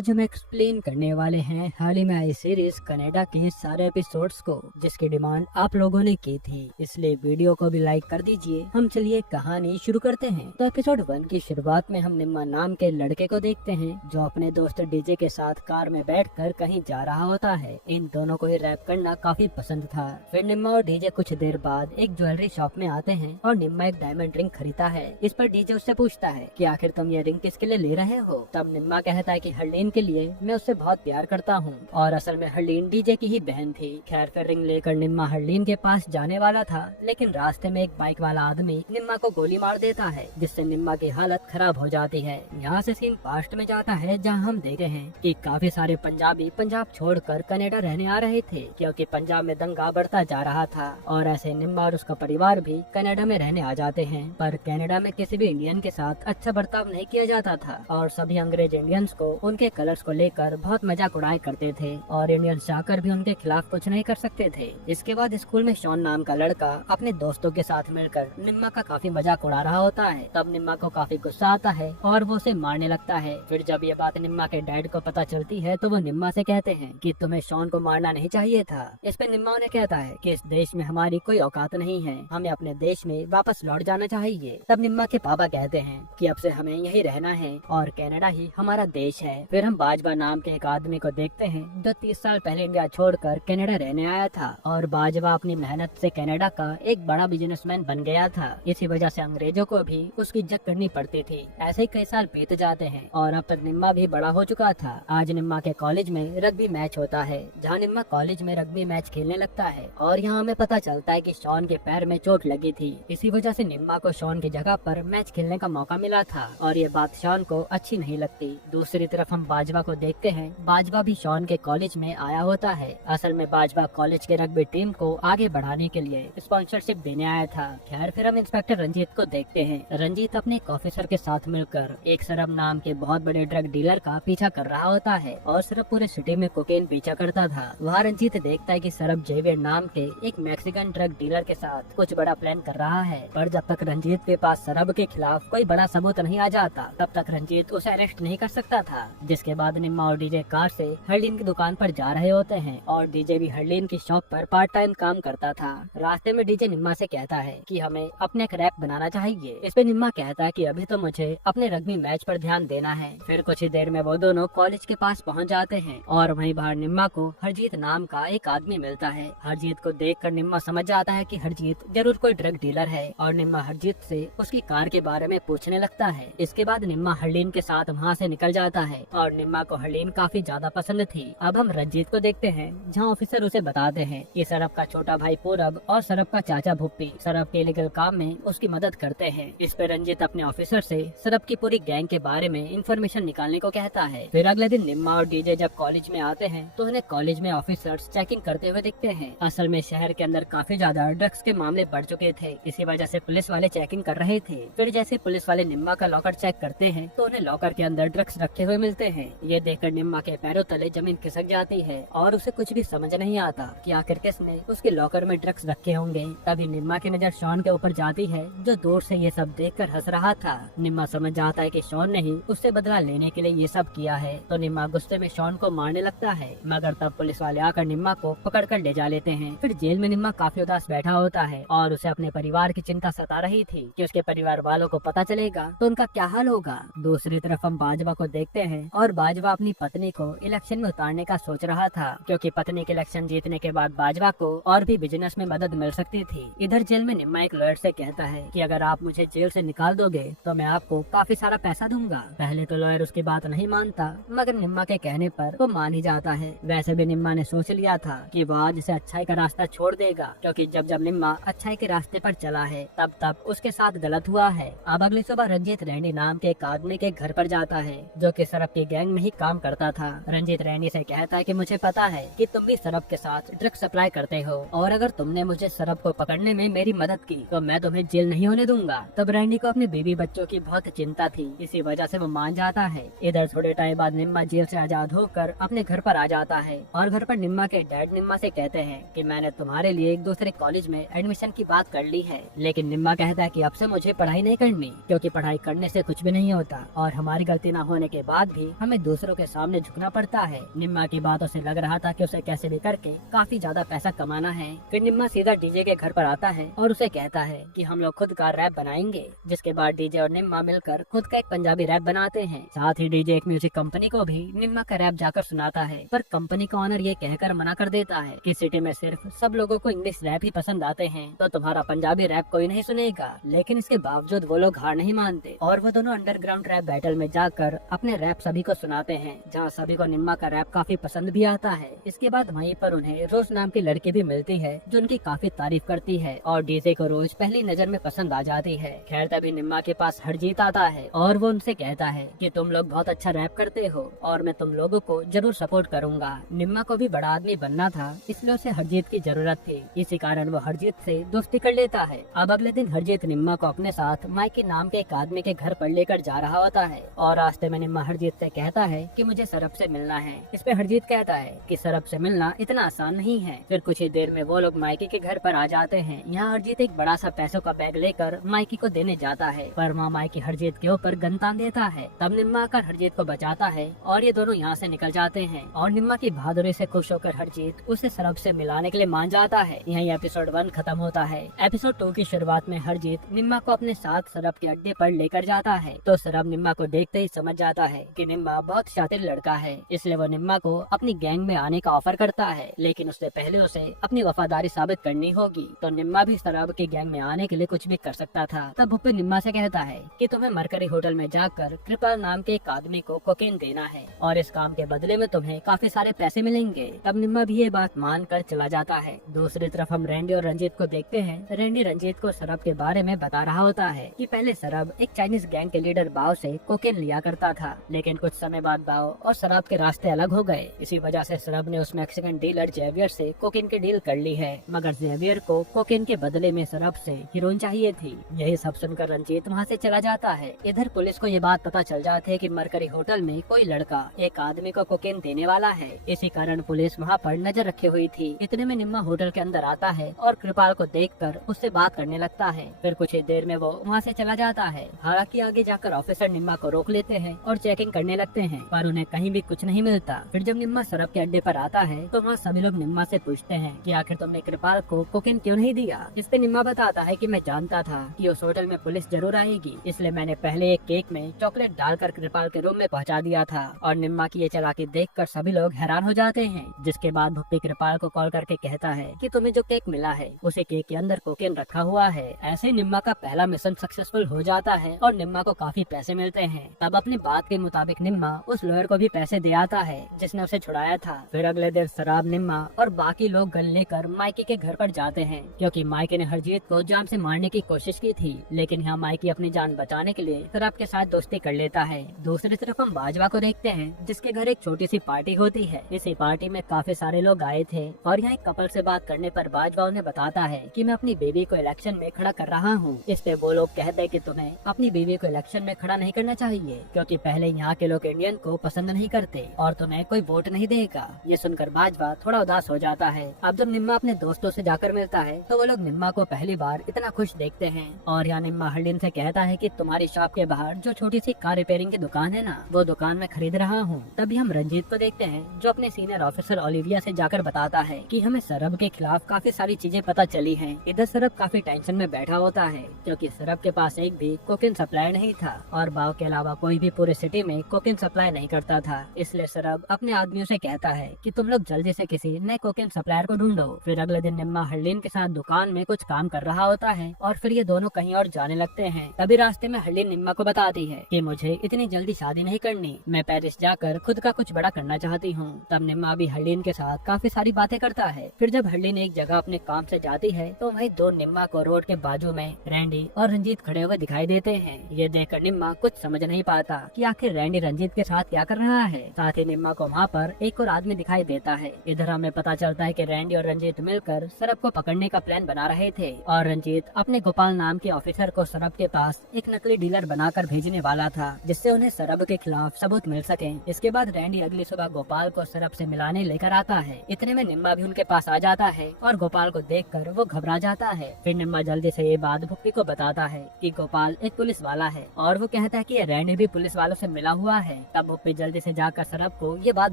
आज हम एक्सप्लेन करने वाले हैं हाल ही में आई सीरीज कनाडा के सारे एपिसोड्स को, जिसकी डिमांड आप लोगों ने की थी, इसलिए वीडियो को भी लाइक कर दीजिए। हम चलिए कहानी शुरू करते हैं। तो एपिसोड 1 की शुरुआत में हम निम्मा नाम के लड़के को देखते हैं जो अपने दोस्त डीजे के साथ कार में बैठकर कहीं जा रहा होता है। इन दोनों को ही रैप करना काफी पसंद था। फिर निम्मा और डीजे कुछ देर बाद एक ज्वेलरी शॉप में आते हैं और निम्मा एक डायमंड रिंग खरीदता है। इस पर डीजे उससे पूछता है कि आखिर तुम ये रिंग किसके लिए ले रहे हो। तब निम्मा कहता है कि हरलीन के लिए, मैं उससे बहुत प्यार करता हूँ। और असल में हरलीन डीजे की ही बहन थी। खैर फिर रिंग लेकर निम्मा हरलीन के पास जाने वाला था, लेकिन रास्ते में एक बाइक वाला आदमी निम्मा को गोली मार देता है, जिससे निम्मा की हालत खराब हो जाती है। यहाँ से सीन पास्ट में जाता है, जहाँ हम देखते हैं कि काफी सारे पंजाबी पंजाब छोड़कर कनाडा रहने आ रहे थे, क्योंकि पंजाब में दंगा बढ़ता जा रहा था। और ऐसे निम्मा और उसका परिवार भी कनाडा में रहने आ जाते हैं। पर कनाडा में किसी भी इंडियन के साथ अच्छा बर्ताव नहीं किया जाता था और सभी अंग्रेज इंडियंस को उनके कलर्स को लेकर बहुत मजाक उड़ाया करते थे और इंडियंस जाकर भी उनके खिलाफ कुछ नहीं कर सकते थे। इसके बाद स्कूल में शॉन नाम का लड़का अपने दोस्तों के साथ मिलकर निम्मा का काफी मजाक उड़ा रहा होता है। तब निम्मा को काफी गुस्सा आता है और वो उसे मारने लगता है। फिर जब ये बात निम्मा के डैड को पता चलती है तो वो निम्मा से कहते हैं कि तुम्हें शॉन को मारना नहीं चाहिए था। इस पे निम्मा उन्हें कहता है कि इस देश में हमारी कोई औकात नहीं है, हमें अपने देश में वापस लौट जाना चाहिए। तब निम्मा के पापा कहते हैं कि अब से हमें यही रहना है और कनाडा ही हमारा देश है। फिर हम बाजवा नाम के एक आदमी को देखते हैं जो 30 साल पहले इंडिया छोड़कर कनाडा रहने आया था और बाजवा अपनी मेहनत से कनाडा का एक बड़ा बिजनेसमैन बन गया था। इसी वजह से अंग्रेजों को भी उसकी इज्जत करनी पड़ती थी। ऐसे ही कई साल बीत जाते हैं और अब तक निम्मा भी बड़ा हो चुका था। आज निम्मा के कॉलेज में रग्बी मैच होता है, जहाँ निम्मा कॉलेज में रग्बी मैच खेलने लगता है और यहाँ हमें पता चलता है कि शॉन के पैर में चोट लगी थी। इसी वजह से निम्मा को शॉन की जगह पर मैच खेलने का मौका मिला था और ये बात शॉन को अच्छी नहीं लगती। दूसरी तरफ हम बाजवा को देखते हैं। बाजवा भी शॉन के कॉलेज में आया होता है। असल में बाजवा कॉलेज के रग्बी टीम को आगे बढ़ाने के लिए स्पॉन्सरशिप देने आया था। खैर फिर हम इंस्पेक्टर रंजीत को देखते हैं। रंजीत अपने एक ऑफिसर के साथ मिलकर एक सरब नाम के बहुत बड़े ड्रग डीलर का पीछा कर रहा होता है और सिर्फ पूरे सिटी में कोकेन पीछा करता था। वहाँ रंजीत देखता है कि सरब जेवियर नाम के एक मैक्सिकन ड्रग डीलर के साथ कुछ बड़ा प्लान कर रहा है। पर जब तक रंजीत के पास सरब के खिलाफ कोई बड़ा सबूत नहीं आ जाता, तब तक रंजीत उसे अरेस्ट नहीं कर सकता था। जिसके बाद निम्मा और डीजे कार से हरलीन की दुकान पर जा रहे होते हैं और डीजे भी हरलीन की शॉप पर पार्ट टाइम काम करता था। रास्ते में डीजे निम्मा से कहता है कि हमें अपने एक रैप बनाना चाहिए। इस पे निम्मा कहता है कि अभी तो मुझे अपने रग्बी मैच पर ध्यान देना है। फिर कुछ ही देर में वो दोनों कॉलेज के पास पहुंच जाते हैं और वहीं बाहर निम्मा को हरजीत नाम का एक आदमी मिलता है। हरजीत को देखकर निम्मा समझ जाता है कि हरजीत जरूर कोई ड्रग डीलर है और निम्मा हरजीत से उसकी कार के बारे में पूछने लगता है। इसके बाद निम्मा हरलीन के साथ वहाँ से निकल जाता है और निम्मा को हरलीन काफी ज्यादा पसंद थी। अब हम रंजीत को देखते हैं, जहाँ ऑफिसर उसे बताते हैं कि सरब का छोटा भाई पूरब और सरब का चाचा भुप्पी सरब के इलीगल काम में उसकी मदद करते हैं। इस पर रंजीत अपने ऑफिसर से सरब की पूरी गैंग के बारे में इंफॉर्मेशन निकालने को कहता है। फिर अगले दिन निम्मा और डीजे जब कॉलेज में आते हैं तो उन्हें कॉलेज में ऑफिसर्स चेकिंग करते हुए दिखते हैं। असल में शहर के अंदर काफी ज्यादा ड्रग्स के मामले बढ़ चुके थे, इसी वजह से पुलिस वाले चेकिंग कर रहे थे। फिर जैसे पुलिस वाले निम्मा का लॉकर चेक करते हैं तो उन्हें लॉकर के अंदर ड्रग्स रखे हुए मिलते हैं। ये देखकर निम्मा के पैरों तले जमीन खिसक जाती है और उसे कुछ भी समझ नहीं आता कि आखिर किसने उसके लॉकर में ड्रग्स रखे होंगे। तभी निम्मा की नजर शॉन के ऊपर जाती है, जो दूर से ये सब देखकर हंस रहा था। निम्मा समझ जाता है कि शॉन ने ही उससे बदला लेने के लिए ये सब किया है, तो निम्मा गुस्से में शॉन को मारने लगता है। मगर तब पुलिस वाले आकर निम्मा को पकड़ कर ले जा लेते हैं। फिर जेल में निम्मा काफी उदास बैठा होता है और उसे अपने परिवार की चिंता सता रही थी कि उसके परिवार वालों को पता चलेगा तो उनका क्या हाल होगा। दूसरी तरफ हम बाजवा को देखते हैं और बाजवा अपनी पत्नी को इलेक्शन में उतारने का सोच रहा था, क्योंकि पत्नी के इलेक्शन जीतने के बाद बाजवा को और भी बिजनेस में मदद मिल सकती थी। इधर जेल में निम्मा एक लॉयर से कहता है कि अगर आप मुझे जेल से निकाल दोगे तो मैं आपको काफी सारा पैसा दूंगा। पहले तो लॉयर उसकी बात नहीं मानता, मगर निम्मा के कहने पर वो मान ही जाता है। वैसे भी निम्मा ने सोच लिया था कि वो आज से अच्छाई का रास्ता छोड़ देगा, क्योंकि जब जब निम्मा अच्छाई के रास्ते पर चला है तब तब उसके साथ गलत हुआ है। अब अगली सुबह रंजीत रैनी नाम के एक आदमी के घर पर जाता है, जो कि सरब की गैंग में ही काम करता था। रंजीत रैनी से कहता है कि मुझे पता है कि तुम भी सरब के साथ ड्रग सप्लाई करते हो और अगर तुमने मुझे सरब को पकड़ने में मेरी मदद की तो मैं तुम्हें जेल नहीं होने दूंगा। तब रैनी को अपने बीवी बच्चों की बहुत चिंता थी, इसी वजह से वो मान जाता है। इधर थोड़े टाइम बाद निम्मा जेल से आजाद होकर अपने घर पर आ जाता है और घर पर निम्मा के डैड निम्मा से कहते हैं कि मैंने तुम्हारे लिए एक दूसरे कॉलेज में एडमिशन की बात कर ली है, लेकिन निम्मा कहता है कि अब से मुझे पढ़ाई नहीं करनी, क्योंकि पढ़ाई करने से कुछ भी नहीं होता और हमारी गलती न होने के बाद भी हमें हमें दूसरों के सामने झुकना पड़ता है। निम्मा की बातों से लग रहा था कि उसे कैसे भी करके काफी ज्यादा पैसा कमाना है। फिर निम्मा सीधा डीजे के घर पर आता है और उसे कहता है कि हम लोग खुद का रैप बनाएंगे, जिसके बाद डीजे और निम्मा मिलकर खुद का एक पंजाबी रैप बनाते हैं। साथ ही डीजे एक म्यूजिक कंपनी को भी निम्मा का रैप जाकर सुनाता है, पर कंपनी का ऑनर ये कहकर मना कर देता है कि सिटी में सिर्फ सब लोगों को इंग्लिश रैप ही पसंद आते हैं, तो तुम्हारा पंजाबी रैप कोई नहीं सुनेगा। लेकिन इसके बावजूद वो लोग हार नहीं मानते और वो दोनों अंडरग्राउंड रैप बैटल में जाकर अपने रैप सभी को सुनाते हैं, जहाँ सभी को निम्मा का रैप काफी पसंद भी आता है। इसके बाद वहीं पर उन्हें रोज नाम की लड़की भी मिलती है जो उनकी काफी तारीफ करती है और डीजे को रोज पहली नजर में पसंद आ जाती है। खैर तभी निम्मा के पास हरजीत आता है और वो उनसे कहता है कि तुम लोग बहुत अच्छा रैप करते हो और मैं तुम लोगों को जरूर सपोर्ट करूंगा। निम्मा को भी बड़ा आदमी बनना था, इसलिए उसे हरजीत की जरूरत थी, इसी कारण वो हरजीत से दोस्ती कर लेता है। अब अगले दिन हरजीत निम्मा को अपने साथ माइकी नाम के एक आदमी के घर पर लेकर जा रहा होता है और रास्ते में निम्मा हरजीत से कहता है कि मुझे सरब से मिलना है। इस पे हरजीत कहता है कि सरब से मिलना इतना आसान नहीं है। फिर कुछ ही देर में वो लोग माइकी के घर पर आ जाते हैं। यहाँ हरजीत एक बड़ा सा पैसों का बैग लेकर माइकी को देने जाता है, पर वहाँ माइकी हरजीत के ऊपर गन तान देता है। तब निम्मा आकर हरजीत को बचाता है और ये दोनों यहाँ से निकल जाते हैं और निम्मा की बहादुरी से खुश होकर हरजीत उसे सरब से मिलाने के लिए मान जाता है। यही एपिसोड 1 खत्म होता है। एपिसोड 2 की शुरुआत में हरजीत निम्मा को अपने साथ सरब के अड्डे पर लेकर जाता है, तो सरब निम्मा को देखते ही समझ जाता है कि निम्मा बहुत शातिर लड़का है, इसलिए वो निम्मा को अपनी गैंग में आने का ऑफर करता है। लेकिन उससे पहले उसे अपनी वफादारी साबित करनी होगी, तो निम्मा भी सरब की गैंग में आने के लिए कुछ भी कर सकता था। तब भुप्पी निम्मा से कहता है कि तुम्हें मरकरी होटल में जाकर कृपाल नाम के एक आदमी को कोकेन देना है और इस काम के बदले में तुम्हें काफी सारे पैसे मिलेंगे। तब निम्मा भी ये बात मान कर चला जाता है। दूसरी तरफ हम रैंडी और रंजीत को देखते हैं। रैंडी रंजीत को सरब के बारे में बता रहा होता है कि पहले सरब एक चाइनीज गैंग के लीडर बाओ से कोकेन लिया करता था, लेकिन कुछ समय बाद बाओ और सरब के रास्ते अलग हो गए। इसी वजह से सरब ने उस मैक्सिकन डीलर जेवियर से कोकेन की डील कर ली है, मगर जेवियर को कोकेन के बदले में सरब से हीरोइन चाहिए थी। यही सब सुनकर रंजीत वहाँ से चला जाता है। इधर पुलिस को ये बात पता चल जाती है कि मरकरी होटल में कोई लड़का एक आदमी को कोकेन देने वाला है, इसी कारण पुलिस वहाँ पर नजर रखे हुई थी। इतने में निम्मा होटल के अंदर आता है और कृपाल को देखकर उससे बात करने लगता है। फिर कुछ ही देर में वो वहाँ से चला जाता है। हालांकि आगे जाकर ऑफिसर निम्मा को रोक लेते हैं और चेकिंग करने लगते हैं, पर उन्हें कहीं भी कुछ नहीं मिलता। फिर जब निम्मा सरब के अड्डे पर आता है तो वहाँ सभी लोग निम्मा से पूछते हैं कि आखिर तुमने कृपाल को कोकेन क्यों नहीं दिया। इस पे निम्मा बताता है कि मैं जानता था कि उस होटल में पुलिस जरूर आएगी, इसलिए मैंने पहले एक केक में चॉकलेट डालकर कृपाल के रूम में पहुँचा दिया था। और निम्मा की ये चालाकी देखकर सभी लोग हैरान हो जाते हैं। जिसके बाद भुप्पी कृपाल को कॉल करके कहता है कि तुम्हें जो केक मिला है उसी केक के अंदर कोकेन रखा हुआ है। ऐसे निम्मा का पहला मिशन सक्सेसफुल हो जाता है और निम्मा को काफी पैसे मिलते हैं। तब अपनी बात के मुताबिक निम्मा उस लॉयर को भी पैसे दे आता है जिसने उसे छुड़ाया था। फिर अगले दिन शराब, निम्मा और बाकी लोग गन लेकर माइकी के घर पर जाते हैं, क्योंकि माइकी ने हरजीत को जान से मारने की कोशिश की थी, लेकिन यहाँ माइकी अपनी जान बचाने के लिए शराब के साथ दोस्ती कर लेता है। दूसरी तरफ हम बाजवा को देखते हैं, जिसके घर एक छोटी सी पार्टी होती है। इसी पार्टी में काफी सारे लोग आए थे और यहाँ एक कपल से बात करने पर बाजवा उन्हें बताता है कि मैं अपनी बेबी को इलेक्शन में खड़ा कर रहा हूँ। इस पे वो लोग कहते हैं कि तुम्हें अपनी बेबी को इलेक्शन में खड़ा नहीं करना चाहिए, क्योंकि पहले यहाँ के लोग इंडियन को पसंद नहीं करते और तुम्हें कोई वोट नहीं देगा। ये सुनकर बाजवा थोड़ा उदास हो जाता है। अब जब निम्मा अपने दोस्तों से जाकर मिलता है तो वो लोग निम्मा को पहली बार इतना खुश देखते हैं और यहाँ निम्मा हरलीन से कहता है कि तुम्हारी शॉप के बाहर जो छोटी सी कार रिपेयरिंग की दुकान है ना, वो दुकान मैं खरीद रहा हूँ। तभी हम रंजीत को देखते हैं जो अपने सीनियर ऑफिसर ओलिविया से जाकर बताता है कि हमें सरब के खिलाफ काफी सारी चीजें पता चली हैं। इधर सरब काफी टेंशन में बैठा होता है, क्योंकि सरब के पास एक भी कोकेन सप्लायर नहीं था और बाव के अलावा कोई भी पूरे सिटी में कोकेन सप्लाई नहीं करता था। इसलिए सरब अपने आदमियों से कहता है कि तुम लोग जल्दी से किसी नए कोकेन सप्लायर को ढूंढो। फिर अगले दिन निम्मा हरलीन के साथ दुकान में कुछ काम कर रहा होता है और फिर ये दोनों कहीं और जाने लगते हैं। तभी रास्ते में हरलीन निम्मा को बताती है कि मुझे इतनी जल्दी शादी नहीं करनी, मैं पेरिस जाकर खुद का कुछ बड़ा करना चाहती हूँ। तब निम्मा भी हरलीन के साथ काफी सारी बातें करता है। फिर जब हरलीन एक जगह अपने काम से जाती है तो वहीं दो निम्मा को रोड के बाजू में रैंडी और रंजीत खड़े हुए दिखाई देते हैं। ये देखकर निम्मा कुछ समझ नहीं पाता कि आखिर रैंडी रंजीत के साथ क्या कर रहा है। साथ ही निम्मा को वहाँ पर एक और आदमी दिखाई देता है। इधर हमें पता चलता है कि रैंडी और रंजीत मिलकर सरब को पकड़ने का प्लान बना रहे थे और रंजीत अपने गोपाल नाम के ऑफिसर को सरब के पास एक नकली डीलर बनाकर भेजने वाला था, जिससे उन्हें सरब के खिलाफ सबूत मिल सके। इसके बाद रैंडी अगली सुबह गोपाल को सरब से मिलाने लेकर आता है। इतने में निम्मा भी उनके पास आ जाता है और गोपाल को देखकर वो घबरा जाता है। फिर निम्मा जल्दी से ये बात भुप्पी को बताता है कि गोपाल एक पुलिस वाला है और वो कहता है कि रैंडी भी पुलिस वालों से मिला हुआ है। है। तब भुप्पी जल्दी से जाकर सरब को ये बात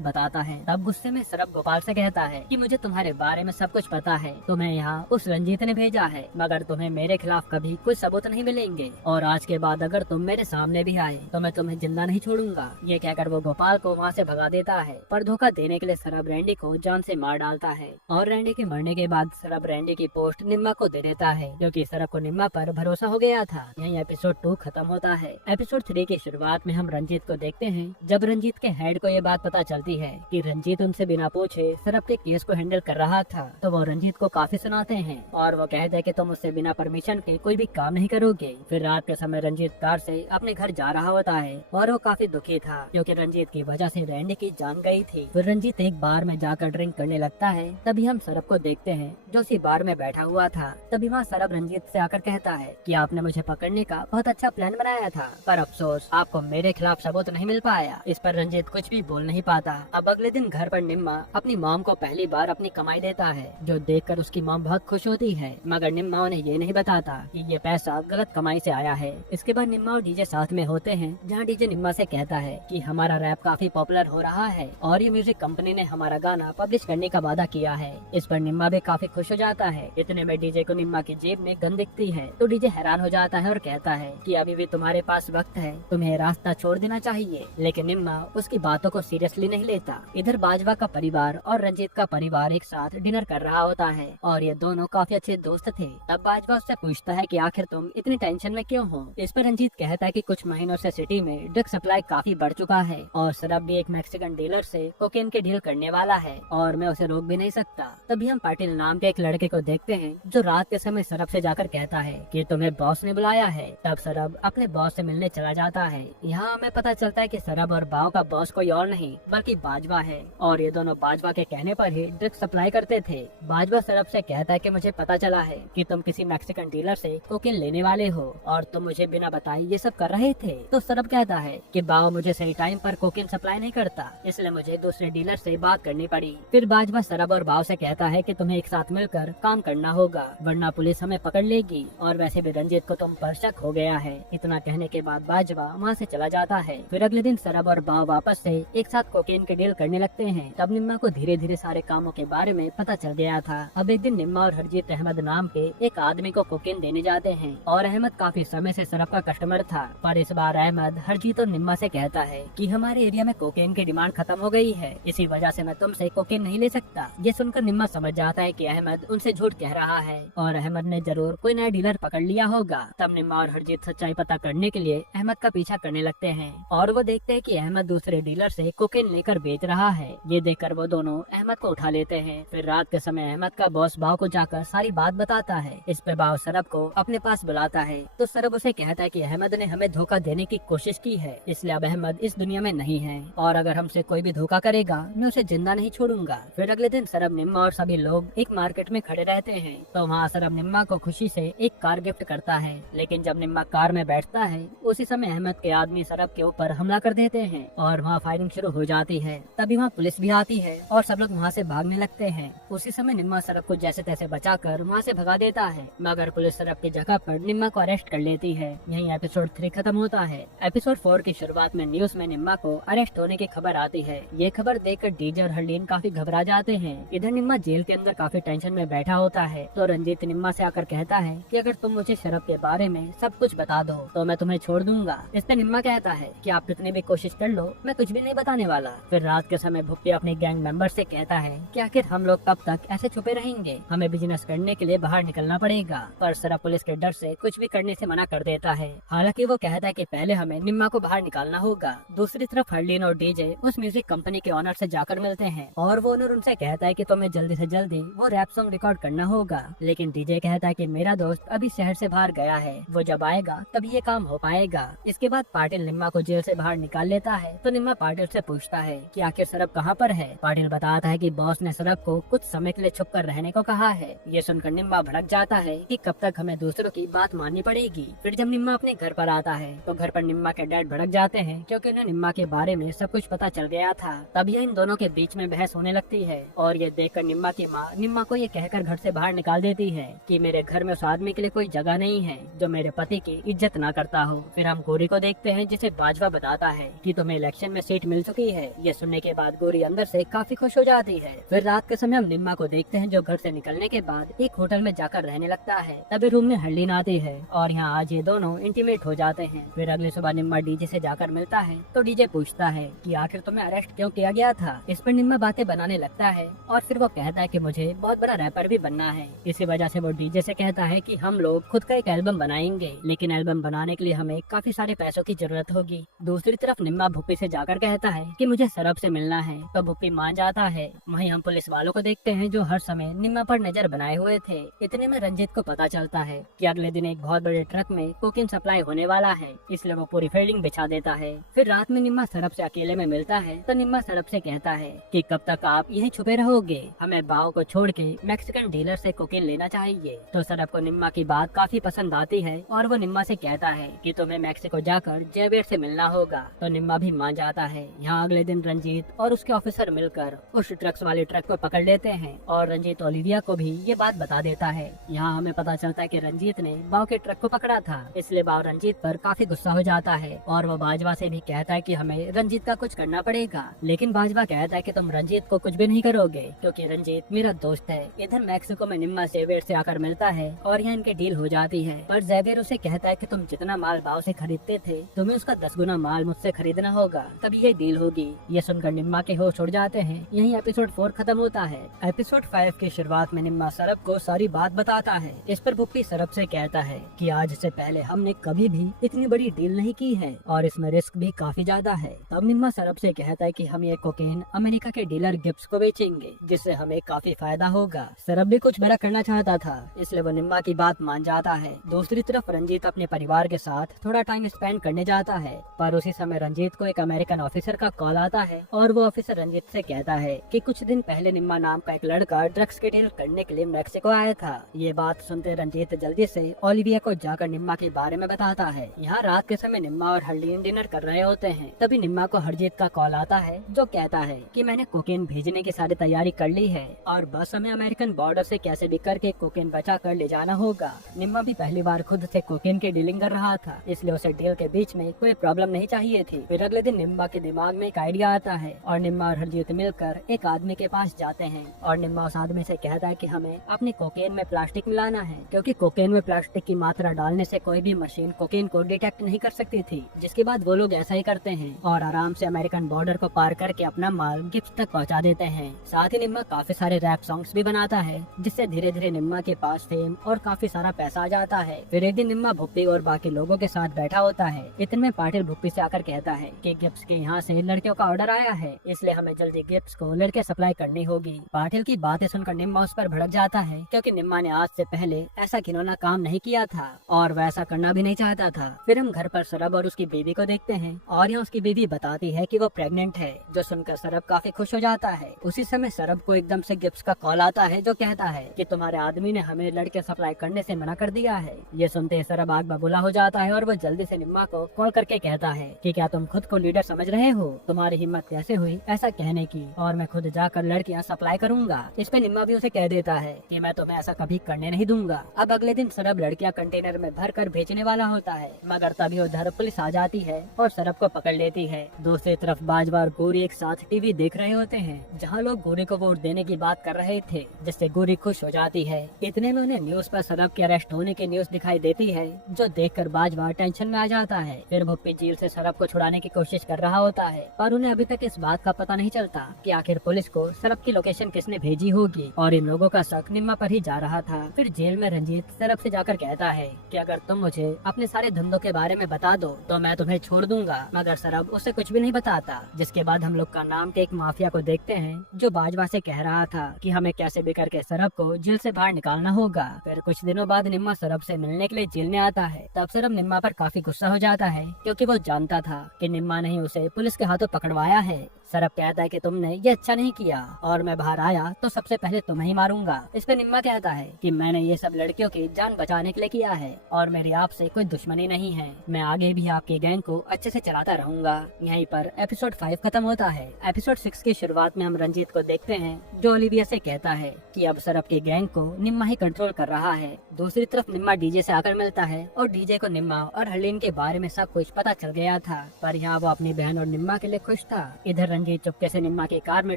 बताता है। तब गुस्से में सरब गोपाल से कहता है कि मुझे तुम्हारे बारे में सब कुछ पता है, तुम्हें यहाँ उस रंजीत ने भेजा है, मगर तुम्हें मेरे खिलाफ कभी कुछ सबूत नहीं मिलेंगे और आज के बाद अगर तुम मेरे सामने भी आए तो मैं तुम्हें जिंदा नहीं छोड़ूंगा। ये कहकर वो गोपाल को वहाँ से भगा देता है, पर धोखा देने के लिए सरब रैंडी को जान से मार डालता है और रैंडी के मरने के बाद सरब रैंडी की पोस्ट निम्मा को दे देता है, क्योंकि सरब को निम्मा पर भरोसा हो गया था। यही एपिसोड 2 खत्म होता है। एपिसोड 3 की शुरुआत में हम रंजीत को देखते हैं। जब रंजीत के हेड को ये बात पता चलती है कि रंजीत उनसे बिना पूछे सरब के केस को हैंडल कर रहा था, तो वो रंजीत को काफी सुनाते हैं और वो कहते हैं कि तुम उससे बिना परमिशन के कोई भी काम नहीं करोगे। फिर रात के समय रंजीत कार से अपने घर जा रहा होता है और वो काफी दुखी था, क्योंकि रंजीत की वजह से रैंडी की जान गई थी। फिर रंजीत एक बार में जाकर ड्रिंक करने लगता है। तभी हम सरब को देखते हैं जो उसी बार में बैठा हुआ था। तभी वहाँ सरब रंजीत से आकर कहता है कि आपने मुझे पकड़ने का बहुत अच्छा प्लान बनाया था, पर अफसोस आपको मेरे खिलाफ सबूत नहीं मिल पाया। इस पर रंजीत कुछ भी बोल नहीं पाता। अब अगले दिन घर पर निम्मा अपनी मॉम को पहली बार अपनी कमाई देता है, जो देखकर उसकी मॉम बहुत खुश होती है, मगर निम्मा उन्हें ये नहीं बताता कि ये पैसा गलत कमाई से आया है। इसके बाद निम्मा और डीजे साथ में होते हैं, जहाँ डीजे निम्मा से कहता है कि हमारा रैप काफी पॉपुलर हो रहा है और ये म्यूजिक कंपनी ने हमारा गाना पब्लिश करने का वादा किया है। इस पर निम्मा भी काफी खुश हो जाता है। इतने में डीजे को निम्मा की जेब में गन दिखती है, तो डीजे हैरान हो जाता है और कहता है कि अभी भी तुम्हारे पास वक्त है, तुम्हें रास्ता छोड़ देना चाहिए। लेकिन निम्मा उसकी बातों को सीरियसली नहीं लेता। इधर बाजवा का परिवार और रंजीत का परिवार एक साथ डिनर कर रहा होता है और ये दोनों काफी अच्छे दोस्त थे। तब बाजवा उससे पूछता है कि आखिर तुम इतनी टेंशन में क्यों हो। इस पर रंजीत कहता है कि कुछ महीनों से सिटी में ड्रग सप्लाई काफी बढ़ चुका है और सरब भी एक मैक्सिकन डीलर से कोकेन की डील करने वाला है और मैं उसे रोक भी नहीं सकता। तभी हम पाटिल नाम के एक लड़के को देखते हैं, जो रात के समय सरब से जाकर कहता है कि तुम्हें बॉस ने बुलाया है। तब सरब अपने बॉस से मिलने चला जाता है। यहाँ हमें पता चलता है कि सरब और बाव का बॉस कोई और नहीं बल्कि बाजवा है और ये दोनों बाजवा के कहने पर ही ड्रग सप्लाई करते थे। बाजवा सरब से कहता है कि मुझे पता चला है कि तुम किसी मैक्सिकन डीलर से कोकेन लेने वाले हो और तुम मुझे बिना बताए ये सब कर रहे थे। तो सरब कहता है कि बाव मुझे सही टाइम पर कोकेन सप्लाई नहीं करता, इसलिए मुझे दूसरे डीलर से बात करनी पड़ी। फिर बाजवा सरब और बाव से कहता है कि तुम्हें एक साथ मिलकर काम करना होगा, वरना पुलिस हमें पकड़ लेगी और वैसे भी रंजीत को तुम पर शक हो गया है। इतना कहने के बाद बाजवा वहाँ से चला जाता है। फिर अगले दिन सरब और बाव वापस से एक साथ कोकेन की डील करने लगते हैं। तब निम्मा को धीरे धीरे सारे कामों के बारे में पता चल गया था। अब एक दिन निम्मा और हरजीत अहमद नाम के एक आदमी को कोकेन देने जाते हैं और अहमद काफी समय से सरब का कस्टमर था, पर इस बार अहमद हरजीत और निम्मा से कहता है कि हमारे एरिया में कोकेन की डिमांड खत्म हो गई है, इसी वजह से मैं तुमसे कोकेन नहीं ले सकता। ये सुनकर निम्मा समझ जाता है कि अहमद उनसे झूठ कह रहा है और अहमद ने जरूर कोई नया डीलर पकड़ लिया होगा। तब निम्मा और हरजीत सच्चाई पता करने के लिए अहमद का पीछा करने लगते हैं और वो देखते हैं कि अहमद दूसरे डीलर से कोकेन लेकर बेच रहा है। ये देखकर वो दोनों अहमद को उठा लेते हैं। फिर रात के समय अहमद का बॉस बाव को जाकर सारी बात बताता है। इस पे बाव सरब को अपने पास बुलाता है, तो सरब उसे कहता है कि अहमद ने हमें धोखा देने की कोशिश की है, इसलिए अब अहमद इस दुनिया में नहीं है और अगर हमसे कोई भी धोखा करेगा मैं उसे जिंदा नहीं छोड़ूंगा। फिर अगले दिन सरब, निम्मा और सभी लोग एक मार्केट में खड़े रहते हैं, तो वहाँ सरब निम्मा को खुशी से एक कार गिफ्ट करता है। लेकिन जब निम्मा कार में बैठता है उसी समय अहमद के आदमी सरब के ऊपर हमला कर देते हैं और वहाँ फायरिंग शुरू हो जाती है। तभी वहाँ पुलिस भी आती है और सब लोग वहाँ से भागने लगते हैं। उसी समय निम्मा सरब को जैसे तैसे बचाकर वहाँ से भगा देता है, मगर पुलिस सरब की जगह पर निम्मा को अरेस्ट कर लेती है। यही एपिसोड 3 खत्म होता है। एपिसोड 4 की शुरुआत में न्यूज में निम्मा को अरेस्ट होने की खबर आती है। ये खबर देखकर डीजे और हरलीन काफी घबरा जाते हैं। इधर निम्मा जेल के अंदर काफी टेंशन में बैठा होता है, तो रंजीत निम्मा से आकर कहता है कि अगर तुम मुझे शरब के बारे में सब कुछ बता दो तो मैं तुम्हें छोड़ दूंगा। इस पे निम्मा कहता है कि आप कितनी भी कोशिश कर लो, मैं कुछ भी नहीं बताने वाला। फिर रात के समय भुप्पी अपने गैंग मेंबर से कहता है कि आखिर हम लोग कब तक ऐसे छुपे रहेंगे, हमें बिजनेस करने के लिए बाहर निकलना पड़ेगा। पर सरब पुलिस के डर से कुछ भी करने से मना कर देता है। हालांकि वो कहता है कि पहले हमें निम्मा को बाहर निकालना होगा। दूसरी तरफ हरलीन और डीजे उस म्यूजिक कंपनी के ओनर से जाकर मिलते हैं और वो ओनर उनसे कहता है कि तुम्हें जल्दी से जल्दी वो रैप सॉन्ग रिकॉर्ड करना होगा। लेकिन डीजे कहता है कि मेरा दोस्त अभी शहर से बाहर गया है, वो जब आएगा तभी ये काम हो पाएगा। इसके बाद पाटिल निम्मा को जेल से बाहर निकाल लेता है, तो निम्मा पाटिल से पूछता है कि आखिर सरब कहाँ पर है। पाटिल बताता है कि बॉस ने सरब को कुछ समय के लिए छुप कर रहने को कहा है। ये सुनकर निम्मा भड़क जाता है कि कब तक हमें दूसरों की बात माननी पड़ेगी। फिर जब निम्मा अपने घर पर आता है तो घर पर निम्मा के डैड भड़क जाते हैं, क्योंकि उन्हें निम्मा के बारे में सब कुछ पता चल गया था। तभी इन दोनों के बीच में बहस होने लगती है और ये देखकर निम्मा की माँ निम्मा को ये कहकर घर से बाहर निकाल देती है कि मेरे घर में उस आदमी के लिए कोई जगह नहीं है जो मेरे पति की इज्जत ना करता हो। फिर हम गौरी को देखते हैं, जिसे बाजवा बताता होता है कि तुम्हें इलेक्शन में सीट मिल चुकी है। ये सुनने के बाद गौरी अंदर से काफी खुश हो जाती है। फिर रात के समय हम निम्मा को देखते हैं जो घर से निकलने के बाद एक होटल में जाकर रहने लगता है। तभी रूम में हरलीन आती है और यहाँ आज ये दोनों इंटीमेट हो जाते हैं। फिर अगली सुबह निम्मा डीजे से जाकर मिलता है तो डीजे पूछता है कि आखिर तुम्हें अरेस्ट क्यों किया गया था। इस पर निम्मा बातें बनाने लगता है और फिर वो कहता है कि मुझे बहुत बड़ा रैपर भी बनना है। इसी वजह से वो डीजे से कहता है कि हम लोग खुद का एक एल्बम बनाएंगे, लेकिन एल्बम बनाने के लिए हमें काफी सारे पैसों की जरूरत होगी। दूसरी तरफ निम्मा भुप्पी से जाकर कहता है कि मुझे सरब से मिलना है, तो भुप्पी मान जाता है। वहीं हम पुलिस वालों को देखते हैं जो हर समय निम्मा पर नजर बनाए हुए थे। इतने में रंजीत को पता चलता है कि अगले दिन एक बहुत बड़े ट्रक में कोकीन सप्लाई होने वाला है, इसलिए वो पूरी फील्डिंग बिछा देता है। फिर रात में निम्मा सरब से अकेले में मिलता है तो निम्मा सरब से कहता है कि कब तक आप यहीं छुपे रहोगे, हमें बाव को छोड़ के मैक्सिकन डीलर से कोकीन लेना चाहिए। तो सरब को निम्मा की बात काफी पसंद आती है और वो निम्मा से कहता है कि तुम्हें मैक्सिको जाकर जेवियर से मिलना होगा, तो निम्मा भी मान जाता है। यहाँ अगले दिन रंजीत और उसके ऑफिसर मिलकर उस ट्रक्स वाले ट्रक को पकड़ लेते हैं और रंजीत ओलिविया को भी ये बात बता देता है। यहाँ हमें पता चलता है कि रंजीत ने बाव के ट्रक को पकड़ा था, इसलिए बाव रंजीत पर काफी गुस्सा हो जाता है और वो बाजवा से भी कहता है कि हमें रंजीत का कुछ करना पड़ेगा। लेकिन बाजवा कहता है कि तुम रंजीत को कुछ भी नहीं करोगे क्योंकि रंजीत मेरा दोस्त है। इधर मैक्सिको में निम्मा जेवियर से आकर मिलता है और यहाँ इनकी डील हो जाती है, पर जेवियर उसे कहता है कि तुम जितना माल बाव से खरीदते थे तुम्हें उसका 10 गुना माल मुझसे खरीदना होगा, तभी ये डील होगी। ये सुनकर निम्मा के होश उड़ जाते हैं। यही एपिसोड 4 खत्म होता है। एपिसोड 5 की शुरुआत में निम्मा सरब को सारी बात बताता है। इस पर भुप्पी सरब से कहता है कि आज से पहले हमने कभी भी इतनी बड़ी डील नहीं की है और इसमें रिस्क भी काफी ज्यादा है। तब निम्मा सरब से कहता है कि हम ये कोकेन अमेरिका के डीलर गिब्स को बेचेंगे, जिससे हमें काफी फायदा होगा। सरब भी कुछ बड़ा करना चाहता था, इसलिए वो निम्मा की बात मान जाता है। दूसरी तरफ रंजीत अपने परिवार के साथ थोड़ा टाइम स्पेंड करने जाता है, पर उसी समय रंजीत को एक अमेरिकन ऑफिसर का कॉल आता है और वो ऑफिसर रंजीत से कहता है कि कुछ दिन पहले निम्मा नाम का एक लड़का ड्रग्स की डील करने के लिए मैक्सिको आया था। ये बात सुनते रंजीत जल्दी से ओलिविया को जाकर निम्मा के बारे में बताता है। यहाँ रात के समय निम्मा और हरलीन डिनर कर रहे होते हैं, तभी निम्मा को हरजीत का कॉल आता है जो कहता है कि मैंने कोकेन भेजने की सारी तैयारी कर ली है और बस हमें अमेरिकन बॉर्डर से कैसे भी करके कोकेन बचा कर ले जाना होगा। निम्मा भी पहली बार खुद से कोकेन की डीलिंग कर रहा था, इसलिए उसे डील के बीच में कोई प्रॉब्लम नहीं चाहिए थी। फिर अगले दिन निम्मा के दिमाग में एक आइडिया आता है और निम्मा और हरजीत मिलकर एक आदमी के पास जाते हैं और निम्मा उस आदमी से कहता है कि हमें अपने कोकेन में प्लास्टिक मिलाना है, क्योंकि कोकेन में प्लास्टिक की मात्रा डालने से कोई भी मशीन कोकेन को डिटेक्ट नहीं कर सकती थी। जिसके बाद वो लोग ऐसा ही करते हैं और आराम से अमेरिकन बॉर्डर को पार करके अपना माल गिब्स तक पहुंचा देते हैं। साथ ही निम्मा काफी सारे रैप सॉन्ग्स भी बनाता है, जिससे धीरे धीरे निम्मा के पास फेम और काफी सारा पैसा आ जाता है। फिर एक दिन निम्मा भुप्पी और बाकी लोगों के साथ बैठा होता है। इतने में पाटिल भुप्पी से आकर कहता है कि गिब्स के यहाँ से लड़कियों का ऑर्डर आया है, इसलिए हमें जल्दी गिब्स को लड़के सप्लाई करनी होगी। पाटिल की बातें सुनकर निम्मा उस पर भड़क जाता है, क्योंकि निम्मा ने आज से पहले ऐसा घिनौना काम नहीं किया था और वैसा करना भी नहीं चाहता था। फिर हम घर पर सरब और उसकी बीवी को देखते हैं और यहाँ उसकी बीवी बताती है कि वो प्रेग्नेंट है, जो सुनकर सरब काफी खुश हो जाता है। उसी समय सरब को एकदम से गिब्स का कॉल आता है जो कहता है कि तुम्हारे आदमी ने हमें लड़के सप्लाई करने से मना कर दिया है। ये सुनते ही सरब आग बबूला हो जाता है और वो जल्दी से निम्मा को कॉल करके कहता है कि क्या तुम खुद को लीडर समझ रहे हो, तुम्हारी हिम्मत कैसे हुई ऐसा कहने की, और मैं खुद जाकर लड़कियां सप्लाई करूंगा। इस पे निम्मा भी उसे कह देता है कि मैं तुम्हें ऐसा कभी करने नहीं दूंगा। अब अगले दिन सरब लड़कियां कंटेनर में भर कर भेजने वाला होता है, मगर तभी उधर पुलिस आ जाती है और सरब को पकड़ लेती है। दूसरी तरफ बाजवा और गोरी एक साथ टीवी देख रहे होते हैं, जहाँ लोग गोरी को वोट देने की बात कर रहे थे, जिससे गोरी खुश हो जाती है। इतने में उन्हें न्यूज पर सरब के अरेस्ट होने की न्यूज दिखाई देती है, जो देखकर बाजवा टेंशन में आ जाता है। फिर भुप्पी जेल से सरब को छुड़ाने की कोशिश कर रहा होता है, पर उन्हें अभी तक इस बात का पता नहीं चलता कि आखिर पुलिस को सरब की लोकेशन किसने भेजी होगी, और इन लोगों का शक निम्मा पर ही जा रहा था। फिर जेल में रंजीत सरब से जाकर कहता है कि अगर तुम मुझे अपने सारे धंधों के बारे में बता दो तो मैं तुम्हें छोड़ दूंगा, मगर सरब उसे कुछ भी नहीं बताता। जिसके बाद हम लोग का नाम के एक माफिया को देखते हैं, जो बाजवा से कह रहा था कि हमें कैसे भी करके सरब को जेल से बाहर निकालना होगा। फिर कुछ दिनों बाद निम्मा सरब से मिलने के लिए जेल में आता है। तब सरब निम्मा पर काफी गुस्सा हो जाता है, क्योंकि वो जानता था कि निम्मा ने ही उसे पुलिस के हाथों पकड़वाया है। सरब कहता है कि तुमने ये अच्छा नहीं किया और मैं बाहर आया तो सबसे पहले तुम्हें ही मारूंगा। इस पे निम्मा कहता है कि मैंने ये सब लड़कियों की जान बचाने के लिए किया है और मेरी आपसे कोई दुश्मनी नहीं है। मैं आगे भी आपकी गैंग को अच्छे से चलाता रहूंगा। यहीं पर एपिसोड 5 खत्म होता है। एपिसोड 6 की शुरुआत में हम रंजीत को देखते हैं जो ओलिविया से कहता है कि अब सरब की गैंग को निम्मा ही कंट्रोल कर रहा है। दूसरी तरफ निम्मा डीजे से आकर मिलता है और डीजे को निम्मा और हरलीन के बारे में सब कुछ पता चल गया था, पर यहाँ वो अपनी बहन और निम्मा के लिए खुश था। इधर रंजीत चुपके से निम्मा की कार में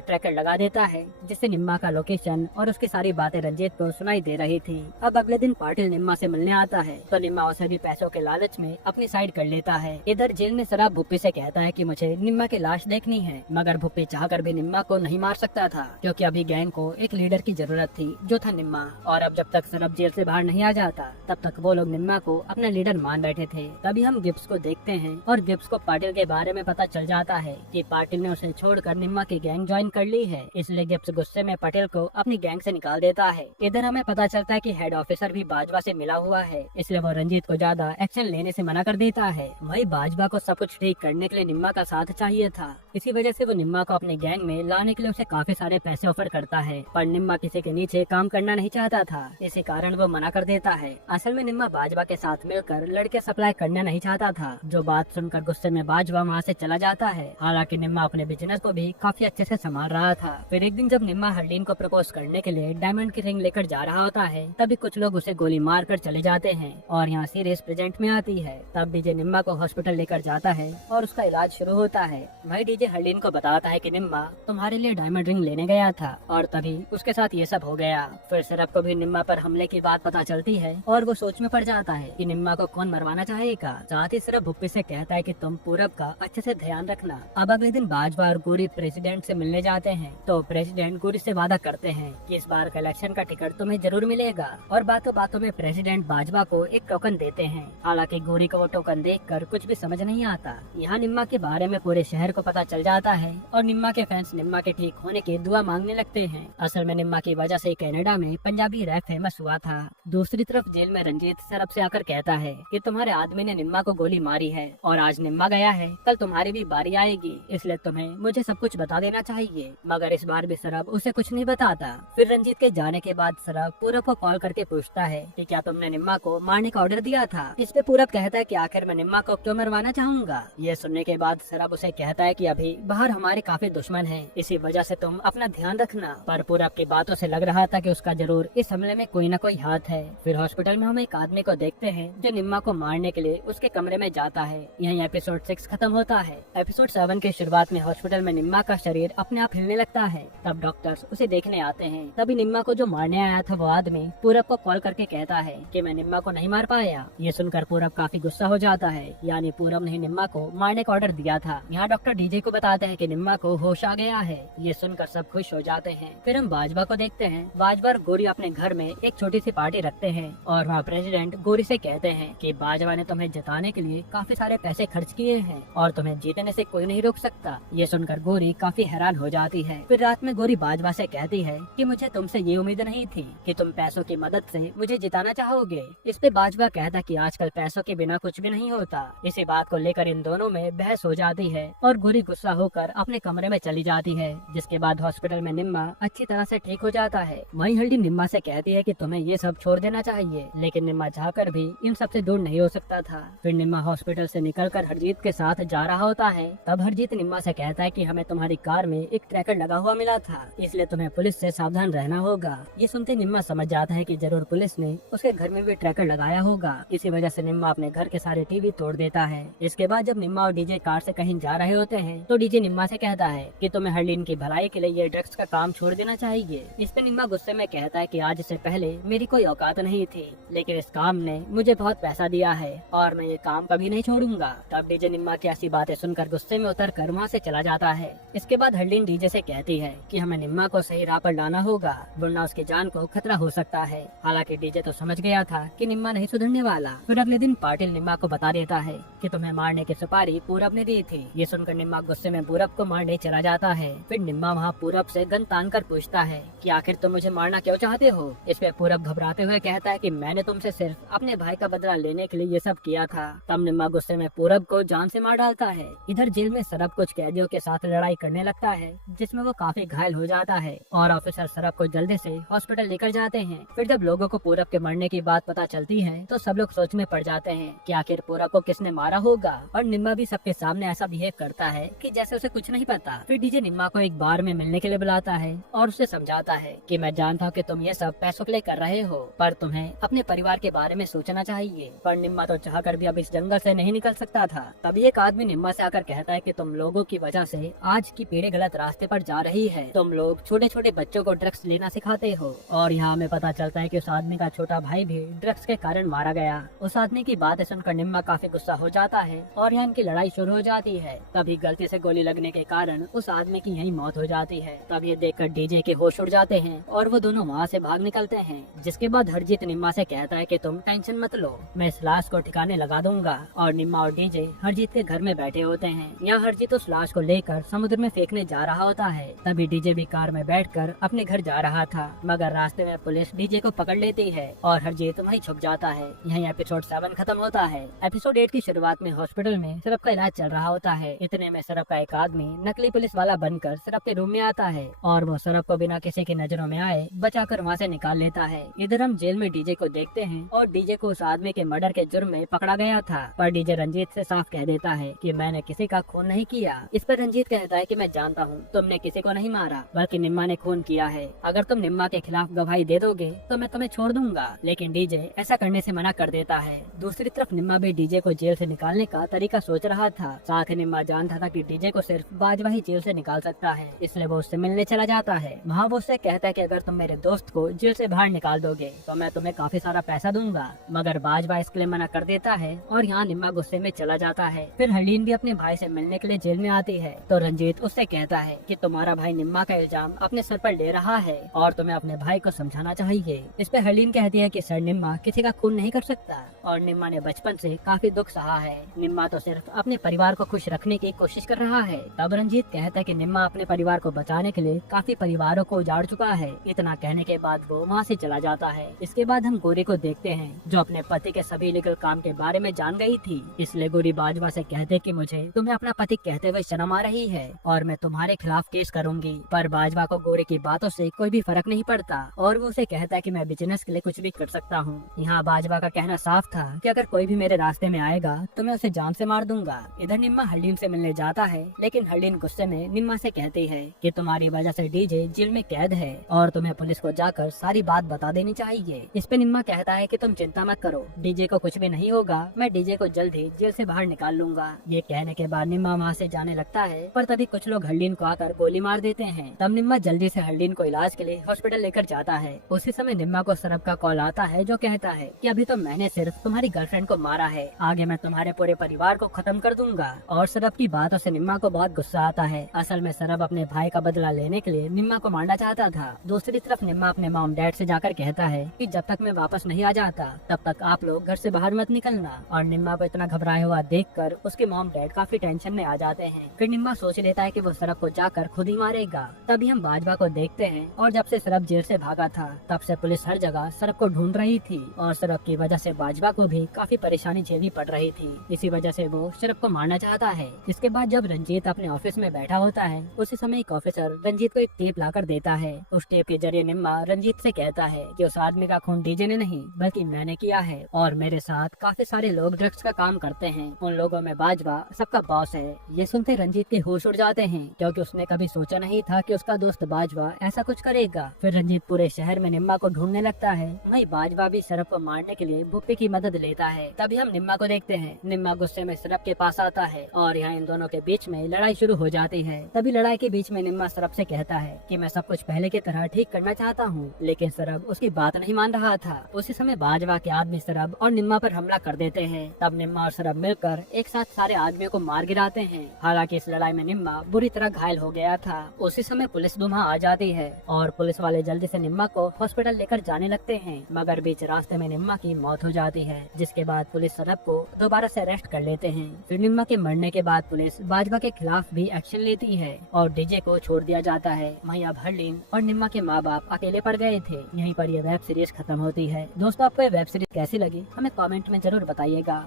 ट्रैकर लगा देता है जिससे निम्मा का लोकेशन और उसकी सारी बातें रंजीत को सुनाई दे रही थी। अब अगले दिन पाटिल निम्मा से मिलने आता है तो निम्मा उसे भी पैसों के लालच में अपनी साइड कर लेता है। इधर जेल में शराब भुप्पी से कहता है कि मुझे निम्मा की लाश देखनी है, मगर भुप्पी चाहकर भी निम्मा को नहीं मार सकता था क्योंकि अभी गैंग को एक लीडर की जरूरत थी जो था निम्मा। और अब जब तक शराब जेल से बाहर नहीं आ जाता तब तक वो लोग निम्मा को अपना लीडर मान बैठे थे। तभी हम गिब्स को देखते हैं और गिब्स को पाटिल के बारे में पता चल जाता है कि पाटिल ने उसे छोड़कर निम्मा की गैंग ज्वाइन कर ली है, इसलिए गिब्स गुस्से में पाटिल को अपनी गैंग से निकाल देता है। इधर हमें पता चलता है कि हेड ऑफिसर भी बाजवा से मिला हुआ है, इसलिए वो रंजीत को ज्यादा एक्शन लेने से मना कर देता है। वही बाजवा को सब कुछ ठीक करने के लिए निम्मा का साथ चाहिए था, इसी वजह से वो निम्मा को अपने गैंग में लाने के लिए उसे काफी सारे पैसे ऑफर करता है, पर निम्मा किसी के नीचे काम करना नहीं चाहता था, इसी कारण वो मना कर देता है। असल में निम्मा बाजवा के साथ मिलकर लड़के सप्लाई करना नहीं चाहता था, जो बात सुनकर गुस्से में बाजवा वहाँ से चला जाता है। हालांकि निम्मा अपने बिजनेस को भी काफी अच्छे से संभाल रहा था। फिर एक दिन जब निम्मा हरलीन को प्रपोज करने के लिए डायमंड की रिंग लेकर जा रहा होता है तभी कुछ लोग उसे गोली मार कर चले जाते हैं और यहाँ सीरीज प्रेजेंट में आती है। तब डीजे निम्मा को हॉस्पिटल लेकर जाता है और उसका इलाज शुरू होता है। वही डीजे हरलीन को बताता है कि निम्मा तुम्हारे लिए डायमंड रिंग लेने गया था और तभी उसके साथ ये सब हो गया। फिर सरब को भी निम्मा पर हमले की बात पता चलती है और वो सोच में पड़ जाता है कि निम्मा को कौन मरवाना चाहेगा। साथ ही सरब भुप्पी से कहता है कि तुम पूरब का अच्छे से ध्यान रखना। अब अगले दिन बाजवा और गोरी प्रेसिडेंट से मिलने जाते हैं तो प्रेसिडेंट गोरी से वादा करते हैं कि इस बार कलेक्शन का टिकट तुम्हें जरूर मिलेगा और बातों बातों में प्रेसिडेंट बाजवा को एक टोकन देते हैं। हालांकि गोरी को वो टोकन देखकर कुछ भी समझ नहीं आता। यहाँ निम्मा के बारे में पूरे शहर को पता चल जाता है और निम्मा के फैंस निम्मा के ठीक होने की दुआ मांगने लगते हैं। असल में निम्मा की वजह से कनाडा में पंजाबी रैप फेमस हुआ था। दूसरी तरफ जेल में रंजीत सरब से आकर कहता है कि तुम्हारे आदमी ने निम्मा को गोली मारी है और आज निम्मा गया है, कल तुम्हारी भी बारी आएगी, इसलिए तुम्हें मुझे सब कुछ बता देना चाहिए। मगर इस बार भी सरब उसे कुछ नहीं बताता। फिर रंजीत के जाने के बाद सरब पूरब को कॉल करके पूछता है कि क्या तुमने निम्मा को मारने का ऑर्डर दिया था। इस पे पूरब कहता है कि आखिर मैं निम्मा को क्यों मरवाना चाहूंगा। ये सुनने के बाद सरब उसे कहता है कि अभी बाहर हमारे काफी दुश्मन हैं, इसी वजह से तुम अपना ध्यान रखना। पर पूरब की बातों से लग रहा था कि उसका जरूर इस हमले में कोई न कोई हाथ है। फिर हॉस्पिटल में हम एक आदमी को देखते हैं जो निम्मा को मारने के लिए उसके कमरे में जाता है। यही एपिसोड 6 खत्म होता है। एपिसोड 7 के शुरुआत में हॉस्पिटल में निम्मा का शरीर अपने आप हिलने लगता है। तब डॉक्टर्स उसे देखने आते हैं। तभी निम्मा को जो मारने आया था वो आदमी पूरब को कॉल करके कहता है कि मैं निम्मा को नहीं मार पाया। ये सुनकर पूरब काफी गुस्सा हो जाता है, यानी पूरब ने निम्मा को मारने का ऑर्डर दिया था। यहाँ डॉक्टर डीजे को बताते हैं कि निम्मा को होश आ गया है। ये सुनकर सब खुश हो जाते हैं। फिर हम बाजवा को देखते हैं। बाजवा और गोरी अपने घर में एक छोटी सी पार्टी रखते हैं और वहाँ प्रेसिडेंट गोरी से कहते हैं कि बाजवा ने तुम्हें जिताने के लिए काफी सारे पैसे खर्च किए हैं और तुम्हें जीतने से कोई नहीं रोक सकता। ये सुनकर गोरी काफी हैरान हो जाती है। फिर रात में गोरी बाजवा से कहती है कि मुझे तुमसे ये उम्मीद नहीं थी कि तुम पैसों की मदद से मुझे जिताना चाहोगे। इस पे बाजवा कहता कि आजकल पैसों के बिना कुछ भी नहीं होता। इसी बात को लेकर इन दोनों में बहस हो जाती है और गोरी गुस्सा होकर अपने कमरे में चली जाती है। जिसके बाद हॉस्पिटल में निम्मा अच्छी तरह से ठीक हो जाता है। वहीं हल्दी निम्मा से कहती है कि तुम्हें ये सब छोड़ देना चाहिए, लेकिन निम्मा चाहकर भी इन सब से दूर नहीं हो सकता था। फिर निम्मा हॉस्पिटल से निकलकर हरजीत के साथ जा रहा होता है। तब हरजीत निम्मा से कहता है कि हमें तुम्हारी कार में एक ट्रैकर लगा हुआ मिला था, इसलिए तुम्हें पुलिस से सावधान रहना होगा। ये सुनते निम्मा समझ जाता है कि जरूर पुलिस ने उसके घर में भी ट्रैकर लगाया होगा। इसी वजह से निम्मा अपने घर के सारे टीवी तोड़ देता है। इसके बाद जब निम्मा और डीजे कार से कहीं जा रहे होते हैं तो डीजे निम्मा से कहता है कि तुम्हें हरलीन की भलाई के लिए ये ड्रग्स का काम छोड़ देना चाहिए। इस पे निम्मा गुस्से में कहता है कि आज से पहले मेरी कोई औकात नहीं थी, लेकिन इस काम ने मुझे बहुत पैसा दिया है और मैं ये काम कभी नहीं छोड़ूंगा। तब डीजे निम्मा की ऐसी बातें सुनकर गुस्से में उतर कर वहाँ से चला जाता है। इसके बाद हरलीन डीजे से कहती है कि हमें निम्मा को सही राह पर लाना होगा, वरना उसकी जान को खतरा हो सकता है। हालांकि डीजे तो समझ गया था कि निम्मा नहीं सुधरने वाला। फिर अगले दिन पाटिल निम्मा को बता देता है कि तुम्हें मारने की सुपारी पूरब ने दी थी। ये सुनकर निम्मा गुस्से में पूरब को मारने चला जाता है। फिर निम्मा वहाँ पूरब से गन तान कर पूछता है कि आखिर तुम मुझे मारना क्यों चाहते हो। इस पे पूरब घबराते हुए कहता है कि मैंने तुमसे सिर्फ अपने भाई का बदला लेने के लिए ये सब किया था। तब निम्मा गुस्से में पूरब को जान से मार डालता है। इधर जेल में सरब कुछ कैदियों के साथ लड़ाई करने लगता है, जिसमें वो काफी घायल हो जाता है और ऑफिसर सरब को जल्दी से हॉस्पिटल लेकर जाते हैं। फिर जब लोगों को पूरब के मरने की बात पता चलती है तो सब लोग सोच में पड़ जाते हैं कि आखिर पूरब को किसने मारा होगा, और निम्मा भी सबके सामने ऐसा बिहेव करता है कि जैसे उसे कुछ नहीं पता। फिर डीजे निम्मा को एक बार में मिलने के लिए बुलाता है और उसे समझाता है कि मैं जानता हूँ कि तुम ये सब पैसों के लिए कर रहे हो, पर तुम्हें अपने परिवार के बारे में सोचना चाहिए। पर निम्मा तो चाहकर भी अब इस जंगल से नहीं निकल सकता था। तभी एक आदमी निम्मा से आकर कहता है कि तुम लोगों की वजह से आज की पीढ़ी गलत रास्ते पर जा रही है। तुम लोग छोटे छोटे बच्चों को ड्रग्स लेना सिखाते हो। और यहाँ हमें पता चलता है कि उस आदमी का छोटा भाई भी ड्रग्स के कारण मारा गया। उस आदमी की बातें सुनकर निम्मा काफी गुस्सा हो जाता है और यहाँ इनकी लड़ाई शुरू हो जाती है। तभी गलती से गोली लगने के कारण उस आदमी की यही मौत हो जाती है। तब ये देखकर डीजे के होश उड़ जाते हैं और वो दोनों वहाँ से भाग निकलते हैं। जिसके बाद हरजीत निम्मा से कहता है कि तुम टेंशन मत लो, मैं इस लाश को ठिकाने लगा दूंगा। और निम्मा और डीजे हरजीत के घर में बैठे होते हैं। यहाँ हरजीत उस लाश को लेकर समुद्र में फेंकने जा रहा होता है। तभी डीजे भी कार में बैठकर अपने घर जा रहा था, मगर रास्ते में पुलिस डीजे को पकड़ लेती है और हरजीत वहीं छुप जाता है। यहीं एपिसोड 7 खत्म होता है। एपिसोड 8 की शुरुआत में हॉस्पिटल में सरब का इलाज चल रहा होता है। इतने में सरब का एक आदमी नकली पुलिस वाला बनकर सरब के रूम में आता है और वो सरब को बिना किसी की नजरों में आए बचाकर वहाँ से निकाल लेता है। इधर हम जेल में डीजे को देखते हैं और डीजे को उस आदमी के मर्डर के जुर्म में पकड़ा गया था, पर डीजे रंजीत से साफ कह देता है कि मैंने किसी का खून नहीं किया। इस पर रंजीत कहता है कि मैं जानता हूँ तुमने किसी को नहीं मारा, बल्कि निम्मा ने खून किया है। अगर तुम निम्मा के खिलाफ गवाही दे दोगे तो मैं तुम्हें छोड़ दूंगा। लेकिन डीजे ऐसा करने से मना कर देता है। दूसरी तरफ निम्मा भी डीजे को जेल से निकालने का तरीका सोच रहा था। साथ ही निम्मा जानता था कि डीजे को सिर्फ बाजवा ही जेल से निकाल सकता है, इसलिए वो उससे मिलने चला जाता है। वहाँ वो उससे कहता है कि अगर तुम मेरे दोस्त को जेल से बाहर निकाल दोगे तो मैं तुम्हें काफी सारा पैसा दूंगा, मगर बाजवा इसके लिए मना कर देता है और यहाँ निम्मा गुस्से में चला जाता है। फिर हरलीन भी अपने भाई से मिलने के लिए जेल में आती है तो रंजीत उससे कहता है कि तुम्हारा भाई निम्मा का इल्जाम अपने सर पर ले रहा है और तुम्हें अपने भाई को समझाना चाहिए। इस पे हरलीन कहती है कि सर निम्मा किसी का खून नहीं कर सकता और निम्मा ने बचपन से काफी दुख सहा है। निम्मा तो सिर्फ अपने परिवार को खुश रखने की कोशिश कर रहा है। तब रंजीत कहता है कि निम्मा अपने परिवार को बचाने के लिए काफी परिवारों को उजाड़ चुका है। इतना कहने के बाद वो वहाँ से चला जाता है। इसके बाद हम गोरी को देखते हैं जो अपने पति के सभी इलीगल काम के बारे में जान गई थी। इसलिए गोरी बाजवा से कहते कि मुझे तुम्हें अपना पति कहते हुए शर्म आ रही है और मैं तुम्हारे खिलाफ केस करूंगी। पर बाजवा को गोरी की बातों से कोई भी फर्क नहीं पड़ता और वो उसे कहता है कि मैं बिजनेस के लिए कुछ भी कर सकता हूँ। यहाँ बाजवा का कहना साफ था कि अगर कोई भी मेरे रास्ते में आएगा तो मैं उसे जान से मार दूंगा। इधर निम्मा हरलीन से मिलने जाता है, लेकिन हरलीन गुस्से में निम्मा से कहती है कि तुम्हारी वजह से डीजे जेल में कैद है और तुम्हें पुलिस को जाकर सारी बात बता देनी चाहिए। इस पे निम्मा कहता है कि तुम चिंता मत करो, डीजे को कुछ भी नहीं होगा, मैं डीजे को जल्द ही जेल से बाहर निकाल लूंगा। ये कहने के बाद निम्मा वहाँ से जाने लगता है, पर तभी कुछ लोग हरलीन को आकर गोली मार देते हैं। तब निम्मा जल्दी से हरलीन को इलाज के लिए हॉस्पिटल लेकर जाता है। उसी समय निम्मा को सरब का कॉल आता है जो कहता है कि अभी तो मैंने सिर्फ तुम्हारी गर्लफ्रेंड को मारा है, आगे मैं तुम्हारे पूरे परिवार को खत्म कर दूंगा। और सरब की बातों से निम्मा को बहुत गुस्सा आता है। असल में सरब अपने भाई का बदला लेने के लिए निम्मा को मारना चाहता था। दूसरी तरफ निम्मा अपने मॉम डैड से जाकर कहता है कि जब तक मैं वापस नहीं आ जाता तब तक आप लोग घर से बाहर मत निकलना। और निम्मा को इतना घबराया हुआ देखकर उसके मॉम डैड काफी टेंशन में आ जाते हैं। फिर निम्मा सोच लेता है कि वो सरब को जाकर खुद ही मारेगा। तभी हम बाजवा को देखते हैं और जब से सरब जेल से भागा था तब से पुलिस हर जगह सरब को ढूंढ रही थी और सरब की वजह से बाजवा को भी काफी परेशानी झेलनी पड़ रही थी। इसी वजह से वो सरब को मारना चाहता है। इसके बाद जब रंजीत अपने ऑफिस में बैठा होता है उसी समय एक ऑफिसर रंजीत को एक टेप लाकर देता है। उस टेप के जरिए निम्मा रंजीत से कहता है कि उस आदमी का खून डीजे ने नहीं बल्कि मैंने किया है और मेरे साथ काफी सारे लोग ड्रग्स का काम करते हैं, उन लोगों में बाजवा सबका बॉस है। ये सुनते रंजीत के होश उड़ जाते हैं क्योंकि उसने कभी सोचा नहीं था कि उसका दोस्त बाजवा ऐसा कुछ करेगा। फिर रंजीत पूरे शहर में निम्मा को ढूंढने लगता है। वहीं बाजवा भी सरब को मारने के लिए भुप्पी की मदद लेता है। तभी हम निम्मा को देखते हैं। निम्मा गुस्से में सरब के पास आता है और यहाँ इन दोनों के बीच में लड़ाई शुरू हो जाती है। तभी लड़ाई के बीच में निम्मा सरब से कहता है कि मैं सब कुछ पहले की तरह ठीक करना चाहता हूँ, लेकिन सरब उसकी बात नहीं मान रहा था। उसी समय बाजवा के आदमी सरब और निम्मा पर हमला कर देते हैं। तब निम्मा और सरब मिलकर एक साथ सारे आदमियों को मार गिराते हैं। हालांकि इस लड़ाई में निम्मा बुरी तरह घायल हो गया था। उसी समय पुलिस भी वहाँ आ जाती है और पुलिस वाले जल्दी से निम्मा को हॉस्पिटल लेकर जाने लगते हैं, मगर बीच रास्ते में निम्मा की मौत हो जाती है, जिसके बाद पुलिस सरब को दोबारा से अरेस्ट कर लेते हैं। फिर निम्मा के मरने के बाद पुलिस बाजवा के खिलाफ भी एक्शन लेती है और डीजे को छोड़ दिया जाता है। वहीं अब हरलीन और निम्मा के माँ बाप अकेले पड़ गए थे। यहीं पर यह वेब सीरीज खत्म होती है। दोस्तों, आपको ये वेब सीरीज कैसी लगी हमें कमेंट में जरूर बताइएगा।